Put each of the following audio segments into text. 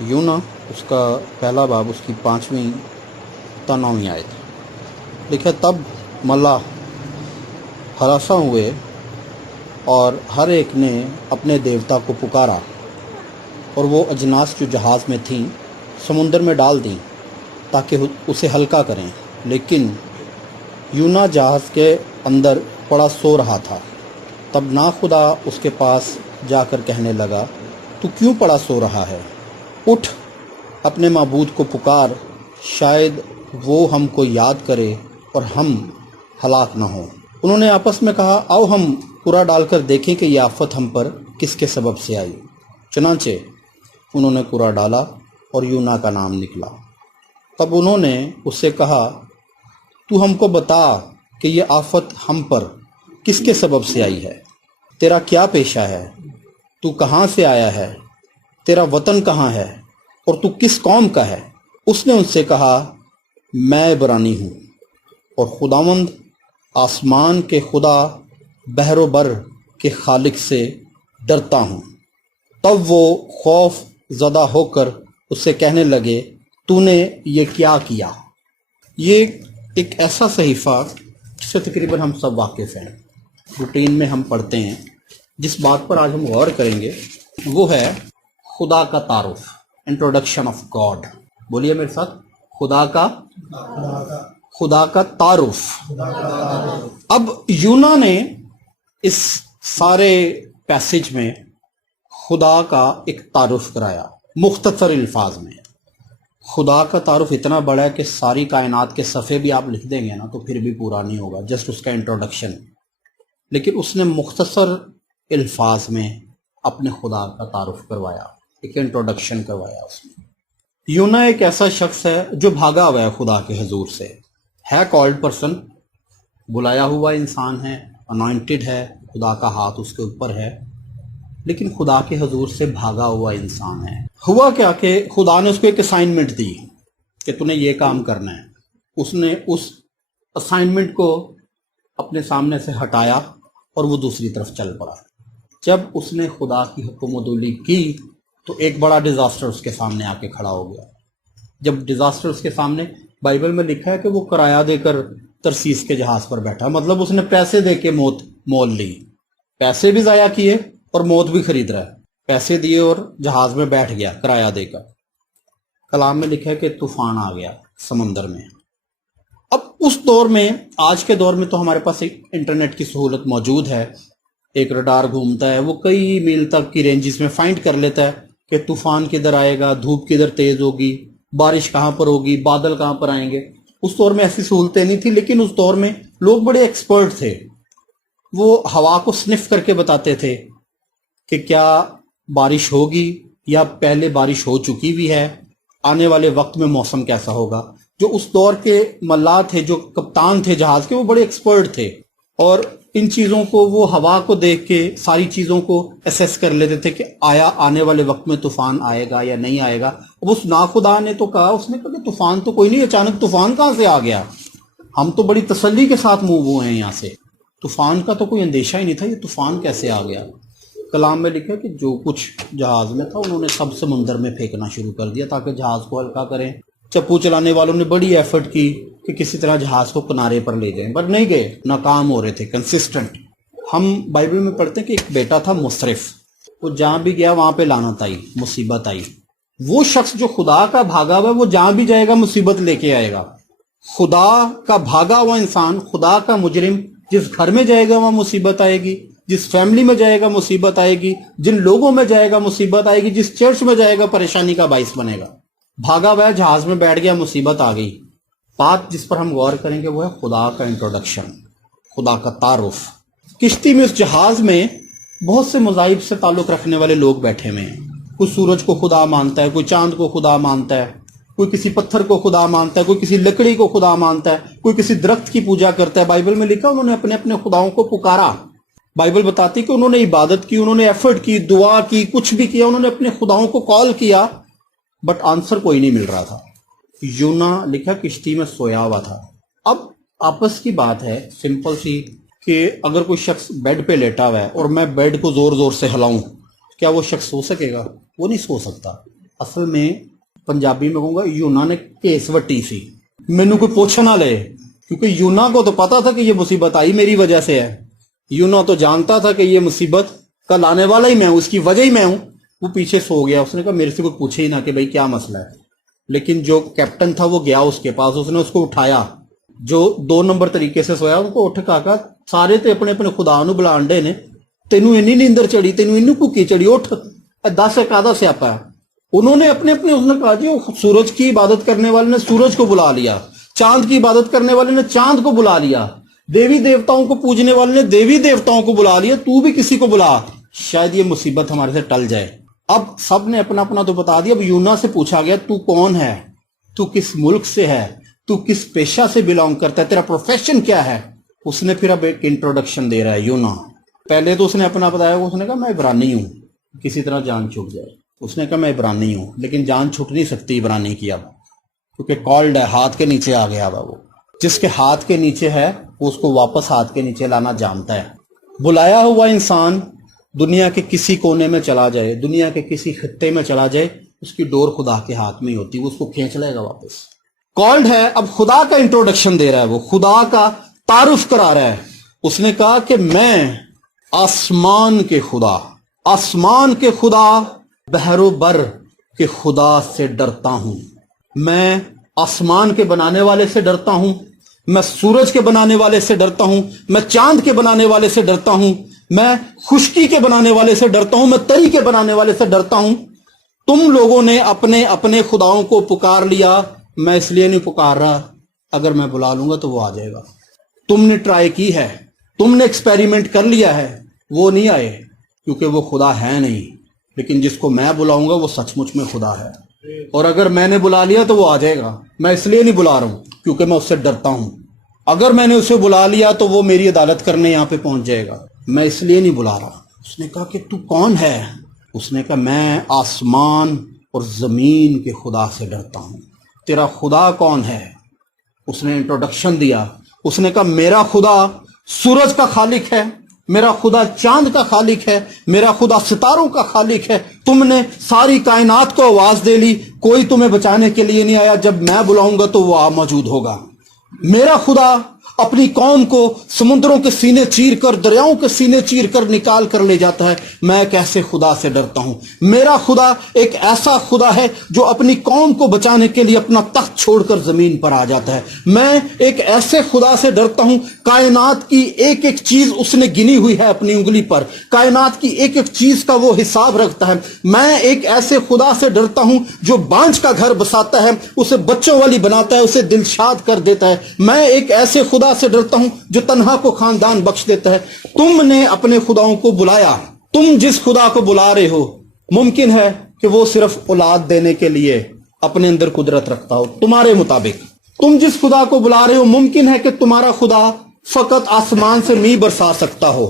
یونا اس کا پہلا باب اس کی 5ویں تا 9ویں آیت لکھا، تب ملاح ہراساں ہوئے اور ہر ایک نے اپنے دیوتا کو پکارا، اور وہ اجناس جو جہاز میں تھیں سمندر میں ڈال دیں تاکہ اسے ہلکا کریں، لیکن یونا جہاز کے اندر پڑا سو رہا تھا۔ تب ناخدا اس کے پاس جا کر کہنے لگا، تو کیوں پڑا سو رہا ہے؟ اٹھ اپنے معبود کو پکار، شاید وہ ہم کو یاد کرے اور ہم ہلاک نہ ہوں۔ انہوں نے آپس میں کہا، آؤ ہم قرعہ ڈال کر دیکھیں کہ یہ آفت ہم پر کس کے سبب سے آئی۔ چنانچہ انہوں نے قرعہ ڈالا اور یونا کا نام نکلا۔ تب انہوں نے اس سے کہا، تو ہم کو بتا کہ یہ آفت ہم پر کس کے سبب سے آئی ہے؟ تیرا کیا پیشہ ہے؟ تو کہاں سے آیا ہے؟ تیرا وطن کہاں ہے اور تو کس قوم کا ہے؟ اس نے ان سے کہا، میں عبرانی ہوں اور خداوند آسمان کے خدا بحر و بر کے خالق سے ڈرتا ہوں۔ تب وہ خوف زدہ ہو کر اس سے کہنے لگے، تو نے یہ کیا کیا؟ یہ ایک ایسا صحیفہ جس سے تقریباً ہم سب واقف ہیں، روٹین میں ہم پڑھتے ہیں۔ جس بات پر آج ہم غور کریں گے وہ ہے خدا کا تعارف، انٹروڈکشن آف گاڈ۔ بولیے میرے ساتھ، خدا کا تعارف۔ اب یونا نے اس سارے پیسج میں خدا کا ایک تعارف کرایا مختصر الفاظ میں۔ خدا کا تعارف اتنا بڑا ہے کہ ساری کائنات کے صفحے بھی آپ لکھ دیں گے نا تو پھر بھی پورا نہیں ہوگا، جسٹ اس کا انٹروڈکشن۔ لیکن اس نے مختصر الفاظ میں اپنے خدا کا تعارف کروایا، ایک انٹروڈکشن کروایا اس میں۔ یونا ایک ایسا شخص ہے جو بھاگا ہوا ہے خدا کے حضور سے، ہے کالڈ پرسن، بلایا ہوا انسان ہے، انوائنٹڈ ہے، خدا کا ہاتھ اس کے اوپر ہے، لیکن خدا کے حضور سے بھاگا ہوا انسان ہے۔ ہوا کیا کہ خدا نے اس کو ایک اسائنمنٹ دی کہ تو نے یہ کام کرنا ہے۔ اس نے اس اسائنمنٹ کو اپنے سامنے سے ہٹایا اور وہ دوسری طرف چل پڑا۔ جب اس نے خدا کی حکم عدولی کی تو ایک بڑا ڈیزاسٹر اس کے سامنے آ کے کھڑا ہو گیا۔ جب ڈیزاسٹر اس کے سامنے، بائبل میں لکھا ہے کہ وہ کرایہ دے کر ترسیس کے جہاز پر بیٹھا، مطلب اس نے پیسے دے کے موت مول لی، پیسے بھی ضائع کیے اور موت بھی خرید رہا ہے۔ پیسے دیے اور جہاز میں بیٹھ گیا کرایہ دے کر۔ کلام میں لکھا ہے کہ طوفان آ گیا سمندر میں۔ اب اس دور میں، آج کے دور میں تو ہمارے پاس ایک انٹرنیٹ کی سہولت موجود ہے، ایک رڈار گھومتا ہے، وہ کئی میل تک کی رینجز میں فائنڈ کر لیتا ہے کہ طوفان کدھر آئے گا، دھوپ کدھر تیز ہوگی، بارش کہاں پر ہوگی، بادل کہاں پر آئیں گے۔ اس دور میں ایسی سہولتیں نہیں تھی، لیکن اس دور میں لوگ بڑے ایکسپرٹ تھے۔ وہ ہوا کو سنف کر کے بتاتے تھے کہ کیا بارش ہوگی یا پہلے بارش ہو چکی بھی ہے، آنے والے وقت میں موسم کیسا ہوگا۔ جو اس دور کے ملاح تھے، جو کپتان تھے جہاز کے، وہ بڑے ایکسپرٹ تھے، اور ان چیزوں کو، وہ ہوا کو دیکھ کے ساری چیزوں کو اسیس کر لیتے تھے کہ آیا آنے والے وقت میں طوفان آئے گا یا نہیں آئے گا۔ اب اس ناخدا نے تو کہا، اس نے کہا کہ طوفان تو کوئی نہیں، اچانک طوفان کہاں سے آ گیا؟ ہم تو بڑی تسلی کے ساتھ موو ہوئے ہیں یہاں سے، طوفان کا تو کوئی اندیشہ ہی نہیں تھا، یہ طوفان کیسے آ گیا؟ کلام میں لکھا کہ جو کچھ جہاز میں تھا انہوں نے سب سمندر میں پھینکنا شروع کر دیا تاکہ جہاز کو ہلکا کریں۔ چپو چلانے والوں نے بڑی ایفرٹ کی کہ کسی طرح جہاز کو کنارے پر لے جائیں، پر نہیں گئے، ناکام ہو رہے تھے، کنسسٹنٹ۔ ہم بائبل میں پڑھتے ہیں کہ ایک بیٹا تھا مسرف، وہ جہاں بھی گیا وہاں پہ لعنت آئی، مصیبت آئی۔ وہ شخص جو خدا کا بھاگا ہوا ہے، وہ جہاں بھی جائے گا مصیبت لے کے آئے گا۔ خدا کا بھاگا ہوا انسان، خدا کا مجرم، جس گھر میں جائے گا وہاں مصیبت آئے گی، جس فیملی میں جائے گا مصیبت آئے گی، جن لوگوں میں جائے گا مصیبت آئے گی، جس چرچ میں جائے گا پریشانی کا باعث بنے گا۔ بھاگا ہوا ہے، جہاز میں بیٹھ گیا، مصیبت آ گئی۔ بات جس پر ہم غور کریں گے وہ ہے خدا کا انٹروڈکشن، خدا کا تعارف۔ کشتی میں، اس جہاز میں بہت سے مذاہب سے تعلق رکھنے والے لوگ بیٹھے ہوئے ہیں۔ کوئی سورج کو خدا مانتا ہے، کوئی چاند کو خدا مانتا ہے، کوئی کسی پتھر کو خدا مانتا ہے، کوئی کسی لکڑی کو خدا مانتا ہے، کوئی کسی درخت کی پوجا کرتا ہے۔ بائبل میں لکھا انہوں نے اپنے اپنے خداؤں کو پکارا۔ بائبل بتاتی کہ انہوں نے عبادت کی، انہوں نے ایفرٹ کی، دعا کی، کچھ بھی کیا، انہوں نے اپنے خداؤں کو کال کیا، بٹ آنسر کوئی نہیں مل رہا تھا۔ یونا لکھا کشتی میں سویا ہوا تھا۔ اب آپس کی بات ہے سمپل سی کہ اگر کوئی شخص بیڈ پہ لیٹا ہوا ہے اور میں بیڈ کو زور زور سے ہلاؤں، کیا وہ شخص سو سکے گا؟ وہ نہیں سو سکتا۔ اصل میں پنجابی میں کہوں گا یونا نے کیس وٹی سی، مینو کوئی پوچھ نہ لے، کیونکہ یونا کو تو پتا تھا کہ یہ مصیبت آئی میری وجہ سے ہے، یونا تو جانتا تھا کہ یہ مصیبت کل آنے والا ہی میں ہوں، اس کی وجہ ہی میں ہوں۔ وہ پیچھے سو گیا، اس نے کہا میرے سے کوئی پوچھے ہی نہ کہ بھئی کیا مسئلہ ہے، لیکن جو کیپٹن تھا وہ گیا اس کے پاس، اس نے اس کو اٹھایا، جو 2 نمبر طریقے سے سویا، ان کو اٹھ کہا سارے تے اپنے اپنے خدا نو بلانڈے نے، تینوں انی نیندر چڑی، تینوں اینو بھوکی چڑی، اٹھ 10 ایکادہ سیاپا ہے۔ انہوں نے اپنے اس نے کہا جی سورج کی عبادت کرنے والے نے سورج کو بلا لیا، چاند کی عبادت کرنے والے نے چاند کو بلا لیا، دیوی دیوتاؤں کو پوجنے والے نے دیوی دیوتاؤں کو بلا لیا، تو بھی کسی کو بلا، شاید یہ مصیبت ہمارے سے ٹل جائے۔ اب سب نے اپنا اپنا تو بتا دیا۔ اب یونا سے پوچھا گیا تو کون ہے، تو کس ملک سے ہے، تو کس پیشہ سے بلانگ کرتا ہے، تیرا پروفیشن کیا ہے؟ اس نے پھر اب ایک انٹروڈکشن دے رہا ہے یونا۔ پہلے تو اس نے اپنا بتایا، اس نے کہا میں عبرانی ہوں، کسی طرح جان چھوٹ جائے۔ اس نے کہا میں عبرانی ہوں، لیکن جان چھوٹ نہیں سکتی عبرانی کی اب، کیونکہ کالڈ ہے، ہاتھ کے نیچے آ گیا وہ۔ جس کے ہاتھ کے نیچے ہے وہ اس کو واپس ہاتھ کے نیچے لانا جانتا ہے۔ بلایا ہوا انسان دنیا کے کسی کونے میں چلا جائے، دنیا کے کسی خطے میں چلا جائے، اس کی ڈور خدا کے ہاتھ میں ہی ہوتی، وہ اس کو کھینچ لے گا واپس۔ کالڈ ہے، اب خدا کا انٹروڈکشن دے رہا ہے، وہ خدا کا تعارف کرا رہا ہے۔ اس نے کہا کہ میں آسمان کے خدا، آسمان کے خدا، بحر و بر کے خدا سے ڈرتا ہوں۔ میں آسمان کے بنانے والے سے ڈرتا ہوں، میں سورج کے بنانے والے سے ڈرتا ہوں، میں چاند کے بنانے والے سے ڈرتا ہوں، میں خشکی کے بنانے والے سے ڈرتا ہوں، میں تری کے بنانے والے سے ڈرتا ہوں۔ تم لوگوں نے اپنے اپنے خداؤں کو پکار لیا، میں اس لیے نہیں پکار رہا، اگر میں بلا لوں گا تو وہ آ جائے گا۔ تم نے ٹرائی کی ہے، تم نے ایکسپیریمنٹ کر لیا ہے، وہ نہیں آئے کیونکہ وہ خدا ہے نہیں، لیکن جس کو میں بلاؤں گا وہ سچ مچ میں خدا ہے، اور اگر میں نے بلا لیا تو وہ آ جائے گا۔ میں اس لیے نہیں بلا رہا ہوں کیونکہ میں اس سے ڈرتا ہوں، اگر میں نے اسے بلا لیا تو وہ میری عدالت کرنے یہاں پہ پہنچ جائے گا، میں اس لیے نہیں بلا رہا۔ اس نے کہا کہ تو کون ہے؟ اس نے کہا میں آسمان اور زمین کے خدا سے ڈرتا ہوں۔ تیرا خدا کون ہے؟ اس نے انٹروڈکشن دیا۔ اس نے کہا میرا خدا سورج کا خالق ہے، میرا خدا چاند کا خالق ہے، میرا خدا ستاروں کا خالق ہے۔ تم نے ساری کائنات کو آواز دے لی، کوئی تمہیں بچانے کے لیے نہیں آیا، جب میں بلاؤں گا تو وہ موجود ہوگا۔ میرا خدا اپنی قوم کو سمندروں کے سینے چیر کر، دریاؤں کے سینے چیر کر نکال کر لے جاتا ہے۔ میں ایک ایسے خدا سے ڈرتا ہوں۔ میرا خدا ایک ایسا خدا ہے جو اپنی قوم کو بچانے کے لیے اپنا تخت چھوڑ کر زمین پر آ جاتا ہے۔ میں ایک ایسے خدا سے ڈرتا ہوں، کائنات کی ایک ایک چیز اس نے گنی ہوئی ہے اپنی انگلی پر، کائنات کی ایک ایک چیز کا وہ حساب رکھتا ہے۔ میں ایک ایسے خدا سے ڈرتا ہوں جو بانجھ کا گھر بساتا ہے، اسے بچوں والی بناتا ہے، اسے دلشاد کر دیتا ہے۔ میں ایک ایسے خدا سے ڈرتا ہوں جو تنہا کو خاندان بخش دیتا ہے۔ تم نے اپنے خداؤں کو بلایا، تم جس خدا کو بلا رہے ہو ممکن ہے کہ وہ صرف اولاد دینے کے لیے اپنے اندر قدرت رکھتا ہو تمہارے مطابق۔ تم جس خدا کو بلا رہے ہو ممکن ہے کہ تمہارا خدا فقط آسمان سے میਂہ برسا سکتا ہو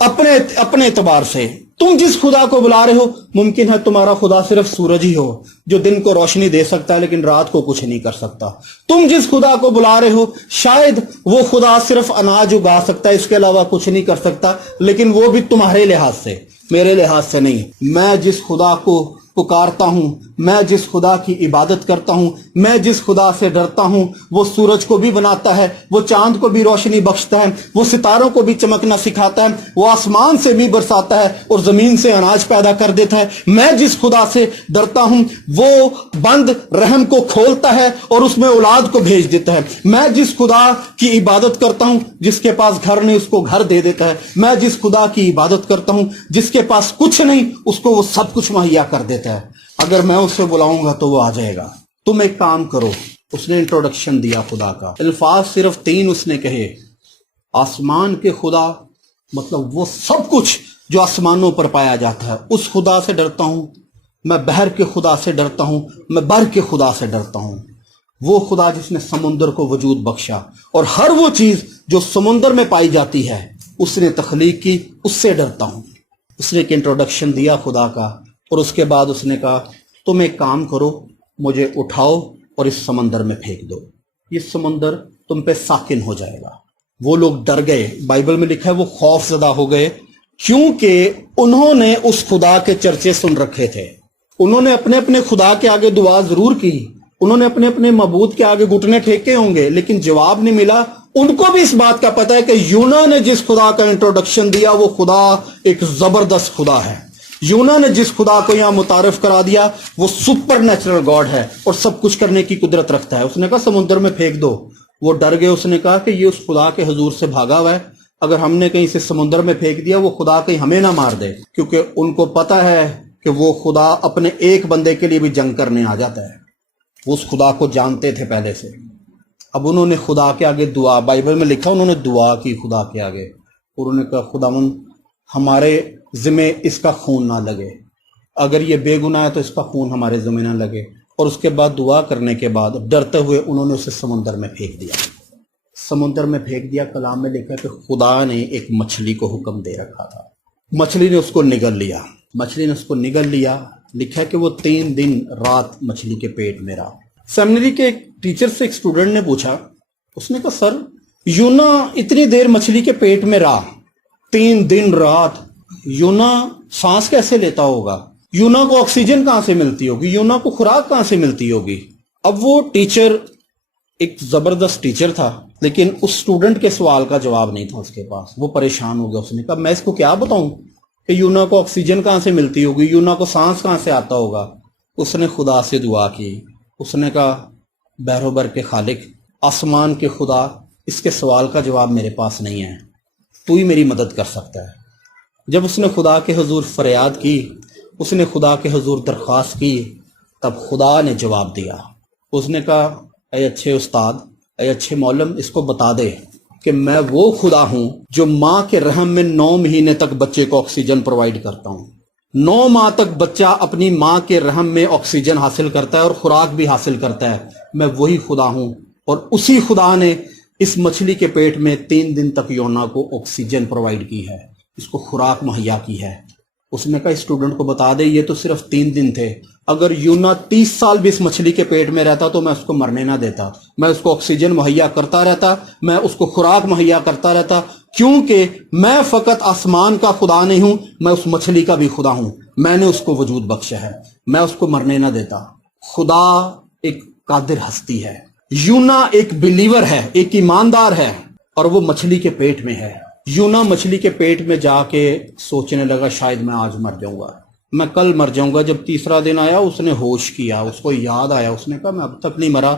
اپنے اعتبار سے۔ تم جس خدا کو بلا رہے ہو ممکن ہے تمہارا خدا صرف سورج ہی ہو جو دن کو روشنی دے سکتا ہے لیکن رات کو کچھ نہیں کر سکتا۔ تم جس خدا کو بلا رہے ہو شاید وہ خدا صرف اناج اگا سکتا ہے، اس کے علاوہ کچھ نہیں کر سکتا، لیکن وہ بھی تمہارے لحاظ سے، میرے لحاظ سے نہیں۔ میں جس خدا کو پکارتا ہوں، میں جس خدا کی عبادت کرتا ہوں، میں جس خدا سے ڈرتا ہوں، وہ سورج کو بھی بناتا ہے، وہ چاند کو بھی روشنی بخشتا ہے، وہ ستاروں کو بھی چمکنا سکھاتا ہے، وہ آسمان سے بھی برساتا ہے اور زمین سے اناج پیدا کر دیتا ہے۔ میں جس خدا سے ڈرتا ہوں وہ بند رحم کو کھولتا ہے اور اس میں اولاد کو بھیج دیتا ہے۔ میں جس خدا کی عبادت کرتا ہوں جس کے پاس گھر نہیں اس کو گھر دے دیتا ہے۔ میں جس خدا کی عبادت کرتا ہوں جس کے پاس کچھ نہیں اس کو وہ سب کچھ مہیا کر دیتا ہے۔ اگر میں اسے بلاؤں گا تو وہ آ جائے گا۔ تم ایک کام کرو۔ اس نے انٹروڈکشن دیا خدا کا، الفاظ صرف 3 اس نے کہے۔ آسمان کے خدا مطلب وہ سب کچھ جو آسمانوں پر پایا جاتا ہے، اس خدا سے ڈرتا ہوں۔ میں بحر کے خدا سے ڈرتا ہوں، میں بر کے خدا سے ڈرتا ہوں۔ وہ خدا جس نے سمندر کو وجود بخشا اور ہر وہ چیز جو سمندر میں پائی جاتی ہے اس نے تخلیق کی، اس سے ڈرتا ہوں۔ اس نے ایک انٹروڈکشن دیا خدا کا، اور اس کے بعد اس نے کہا تم ایک کام کرو، مجھے اٹھاؤ اور اس سمندر میں پھینک دو، یہ سمندر تم پہ ساکن ہو جائے گا۔ وہ لوگ ڈر گئے، بائبل میں لکھا ہے وہ خوف زدہ ہو گئے، کیونکہ انہوں نے اس خدا کے چرچے سن رکھے تھے۔ انہوں نے اپنے اپنے خدا کے آگے دعا ضرور کی, انہوں نے اپنے اپنے معبود کے آگے گھٹنے ٹھیکے ہوں گے, لیکن جواب نہیں ملا. ان کو بھی اس بات کا پتہ ہے کہ یونا نے جس خدا کا انٹروڈکشن دیا وہ خدا ایک زبردست خدا ہے. یونا نے جس خدا کو یہاں متعارف کرا دیا وہ سپر نیچرل گاڈ ہے اور سب کچھ کرنے کی قدرت رکھتا ہے. اس نے کہا سمندر میں پھینک دو. وہ ڈر گئے. اس نے کہا کہ یہ اس خدا کے حضور سے بھاگا ہوا ہے, اگر ہم نے کہیں سے سمندر میں پھینک دیا وہ خدا کہیں ہمیں نہ مار دے, کیونکہ ان کو پتا ہے کہ وہ خدا اپنے ایک بندے کے لیے بھی جنگ کرنے آ جاتا ہے. وہ اس خدا کو جانتے تھے پہلے سے. اب انہوں نے خدا کے آگے دعا, بائبل میں لکھا انہوں نے دعا کی خدا کے آگے, اور انہوں نے کہا خداوند ہمارے ذمہ اس کا خون نہ لگے, اگر یہ بے گناہ ہے تو اس کا خون ہمارے ذمہ نہ لگے. اور اس کے بعد دعا کرنے کے بعد ڈرتے ہوئے انہوں نے اسے سمندر میں پھینک دیا. سمندر میں پھینک دیا. کلام میں لکھا کہ خدا نے ایک مچھلی کو حکم دے رکھا تھا, مچھلی نے اس کو نگل لیا. مچھلی نے اس کو نگل لیا. لکھا ہے کہ وہ 3 دن رات مچھلی کے پیٹ میں رہا. سیمنری کے ایک ٹیچر سے ایک اسٹوڈنٹ نے پوچھا, اس نے کہا سر یونا اتنی دیر مچھلی کے پیٹ میں رہا, 3 دن رات, یونا سانس کیسے لیتا ہوگا, یونا کو آکسیجن کہاں سے ملتی ہوگی, یونا کو خوراک کہاں سے ملتی ہوگی. اب وہ ٹیچر ایک زبردست ٹیچر تھا, لیکن اس اسٹوڈنٹ کے سوال کا جواب نہیں تھا اس کے پاس. وہ پریشان ہو گیا. اس نے کہا میں اس کو کیا بتاؤں کہ یونا کو آکسیجن کہاں سے ملتی ہوگی, یونا کو سانس کہاں سے آتا ہوگا. اس نے خدا سے دعا کی. اس نے کہا بحر و بر کے خالق, آسمان کے خدا, اس کے سوال کا جواب میرے پاس نہیں ہے, تو ہی میری مدد کر سکتا ہے. جب اس نے خدا کے حضور فریاد کی, اس نے خدا کے حضور درخواست کی, تب خدا نے جواب دیا. اس نے کہا اے اچھے استاد, اے اچھے مولم, اس کو بتا دے کہ میں وہ خدا ہوں جو ماں کے رحم میں 9 مہینے تک بچے کو آکسیجن پرووائڈ کرتا ہوں. 9 ماہ تک بچہ اپنی ماں کے رحم میں آکسیجن حاصل کرتا ہے اور خوراک بھی حاصل کرتا ہے. میں وہی خدا ہوں, اور اسی خدا نے اس مچھلی کے پیٹ میں 3 دن تک یونا کو آکسیجن پرووائڈ کی ہے, اس کو خوراک مہیا کی ہے. اس نے کہا اسٹوڈنٹ کو بتا دے یہ تو صرف 3 دن تھے, اگر یونا 30 سال بھی اس مچھلی کے پیٹ میں رہتا تو میں اس کو مرنے نہ دیتا, میں اس کو آکسیجن مہیا کرتا رہتا, میں اس کو خوراک مہیا کرتا رہتا, کیونکہ میں فقط آسمان کا خدا نہیں ہوں, میں اس مچھلی کا بھی خدا ہوں. میں نے اس کو وجود بخشا ہے, میں اس کو مرنے نہ دیتا. خدا ایک قادر ہستی ہے. یونا ایک بلیور ہے, ایک ایماندار ہے, اور وہ مچھلی کے پیٹ میں ہے. یونا مچھلی کے پیٹ میں جا کے سوچنے لگا شاید میں آج مر جاؤں گا, میں کل مر جاؤں گا. جب تیسرا دن آیا اس نے ہوش کیا, اس کو یاد آیا, اس نے کہا میں اب تک نہیں مرا,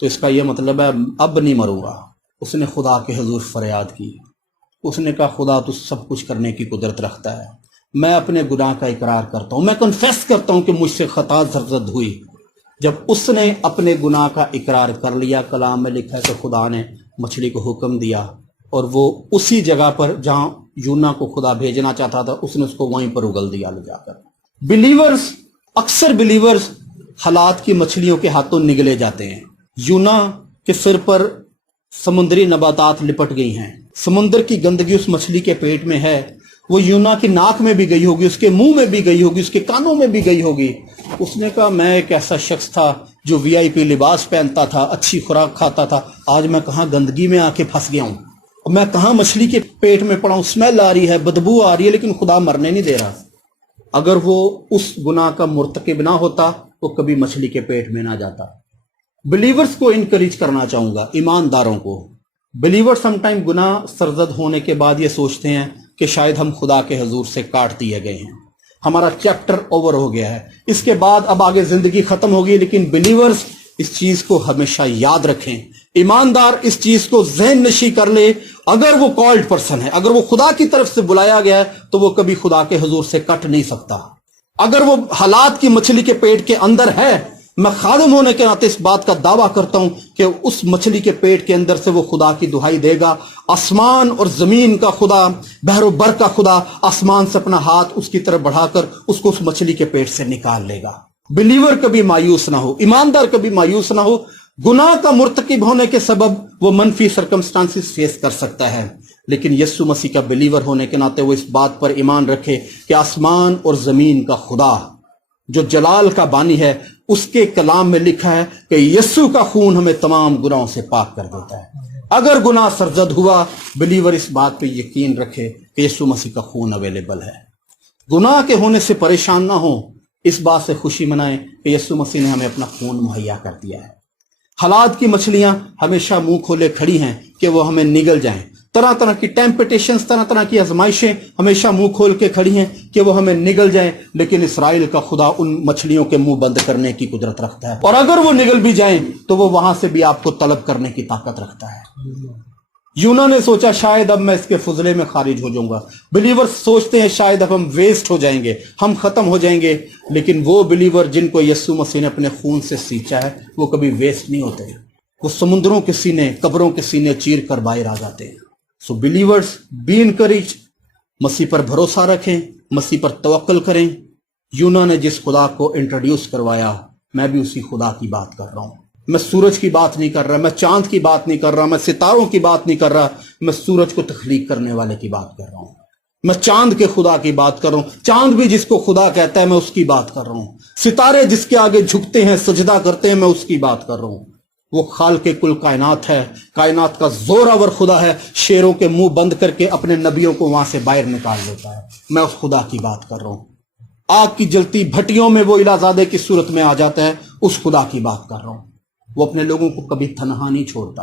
تو اس کا یہ مطلب ہے اب نہیں مروں گا. اس نے خدا کے حضور فریاد کی. اس نے کہا خدا تو سب کچھ کرنے کی قدرت رکھتا ہے, میں اپنے گناہ کا اقرار کرتا ہوں, میں کنفیس کرتا ہوں کہ مجھ سے خطا سرزد ہوئی. جب اس نے اپنے گناہ کا اقرار کر لیا, کلام میں لکھا ہے کہ خدا نے مچھلی کو حکم دیا, اور وہ اسی جگہ پر جہاں یونا کو خدا بھیجنا چاہتا تھا اس نے اس کو وہیں پر اگل دیا لے جا کر. بلیورز, اکثر بلیورز حالات کی مچھلیوں کے ہاتھوں نگلے جاتے ہیں. یونا کے سر پر سمندری نباتات لپٹ گئی ہیں, سمندر کی گندگی اس مچھلی کے پیٹ میں ہے, وہ یونا کی ناک میں بھی گئی ہوگی, اس کے منہ میں بھی گئی ہوگی, اس کے کانوں میں بھی گئی ہوگی. اس نے کہا میں ایک ایسا شخص تھا جو VIP لباس پہنتا تھا, اچھی خوراک کھاتا تھا, آج میں کہاں گندگی میں آ کے پھنس گیا ہوں, میں کہاں مچھلی کے پیٹ میں پڑا ہوں, اسمیل آ رہی ہے, بدبو آ رہی ہے, لیکن خدا مرنے نہیں دے رہا. اگر وہ اس گناہ کا مرتکب نہ ہوتا وہ کبھی مچھلی کے پیٹ میں نہ جاتا. بلیورز کو انکریج کرنا چاہوں گا, ایمانداروں کو. بلیور سم ٹائم گناہ سرزد ہونے کے بعد یہ سوچتے ہیں کہ شاید ہم خدا کے حضور سے کاٹ دیے گئے ہیں, ہمارا چیپٹر اوور ہو گیا ہے, اس کے بعد اب آگے زندگی ختم ہوگی. لیکن بلیورز اس چیز کو ہمیشہ یاد رکھیں, ایماندار اس چیز کو ذہن نشی کر لے, اگر وہ کالڈ پرسن ہے, اگر وہ خدا کی طرف سے بلایا گیا ہے تو وہ کبھی خدا کے حضور سے کٹ نہیں سکتا. اگر وہ حالات کی مچھلی کے پیٹ کے اندر ہے, میں خادم ہونے کے ناطے اس بات کا دعویٰ کرتا ہوں کہ اس مچھلی کے پیٹ کے اندر سے وہ خدا کی دہائی دے گا. آسمان اور زمین کا خدا, بحر و بر کا خدا آسمان سے اپنا ہاتھ اس کی طرف بڑھا کر اس کو اس مچھلی کے پیٹ سے نکال لے گا. بلیور کبھی مایوس نہ ہو, ایماندار کبھی مایوس نہ ہو. گناہ کا مرتکب ہونے کے سبب وہ منفی سرکمسٹانسز فیس کر سکتا ہے, لیکن یسوع مسیح کا بلیور ہونے کے ناطے وہ اس بات پر ایمان رکھے کہ آسمان اور زمین کا خدا جو جلال کا بانی ہے, اس کے کلام میں لکھا ہے کہ یسوع کا خون ہمیں تمام گناہوں سے پاک کر دیتا ہے. اگر گناہ سرزد ہوا, بلیور اس بات پہ یقین رکھے کہ یسوع مسیح کا خون اویلیبل ہے. گناہ کے ہونے سے پریشان نہ ہو, اس بات سے خوشی منائیں کہ یسوع مسیح نے ہمیں اپنا خون مہیا کر دیا ہے۔ حالات کی مچھلیاں ہمیشہ منہ کھولے کھڑی ہیں کہ وہ ہمیں نگل جائیں، طرح طرح کی ٹیمپٹیشنز، طرح طرح کی آزمائشیں ہمیشہ منہ کھول کے کھڑی ہیں کہ وہ ہمیں نگل جائیں، لیکن اسرائیل کا خدا ان مچھلیوں کے منہ بند کرنے کی قدرت رکھتا ہے، اور اگر وہ نگل بھی جائیں تو وہ وہاں سے بھی آپ کو طلب کرنے کی طاقت رکھتا ہے۔ یونا نے سوچا شاید اب میں اس کے فضلے میں خارج ہو جاؤں گا، بلیورز سوچتے ہیں شاید اب ہم ویسٹ ہو جائیں گے، ہم ختم ہو جائیں گے، لیکن وہ بلیور جن کو یسوع مسیح نے اپنے خون سے سینچا ہے وہ کبھی ویسٹ نہیں ہوتے، وہ سمندروں کے سینے، قبروں کے سینے چیر کر باہر آ جاتے ہیں۔ سو بلیورز بی انکریج، مسیح پر بھروسہ رکھیں، مسیح پر توکل کریں۔ یونا نے جس خدا کو انٹروڈیوس کروایا، میں بھی اسی خدا کی بات کر رہا ہوں۔ میں سورج کی بات نہیں کر رہا، میں چاند کی بات نہیں کر رہا، میں ستاروں کی بات نہیں کر رہا، میں سورج کو تخلیق کرنے والے کی بات کر رہا ہوں۔ میں چاند کے خدا کی بات کر رہا ہوں، چاند بھی جس کو خدا کہتا ہے میں اس کی بات کر رہا ہوں۔ ستارے جس کے آگے جھکتے ہیں، سجدہ کرتے ہیں، میں اس کی بات کر رہا ہوں۔ وہ خالق کل کائنات ہے، کائنات کا زوراور خدا ہے، شیروں کے منہ بند کر کے اپنے نبیوں کو وہاں سے باہر نکال دیتا ہے۔ میں اس خدا کی بات کر رہا ہوں۔ آگ کی جلتی بھٹیوں میں وہ الہ زادے کی صورت میں آ جاتا ہے، اس خدا کی بات کر رہا ہوں۔ وہ اپنے لوگوں کو کبھی تنہا نہیں چھوڑتا۔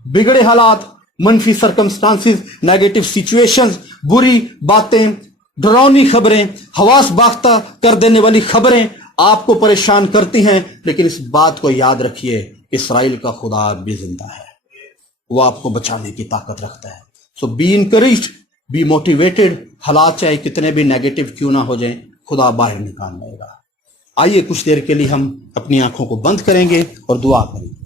بگڑے حالات، منفی سرکمسٹانسز، نیگیٹو سچویشنز، بری باتیں، ڈراؤنی خبریں، حواس باختہ کر دینے والی خبریں آپ کو پریشان کرتی ہیں، لیکن اس بات کو یاد رکھیے، اسرائیل کا خدا بھی زندہ ہے، وہ آپ کو بچانے کی طاقت رکھتا ہے۔ سو بی انکریجڈ، بی موٹیویٹڈ، حالات چاہے کتنے بھی نیگیٹو کیوں نہ ہو جائیں، خدا باہر نکال لے گا۔ آئیے کچھ دیر کے لیے ہم اپنی آنکھوں کو بند کریں گے اور دعا کریں گے۔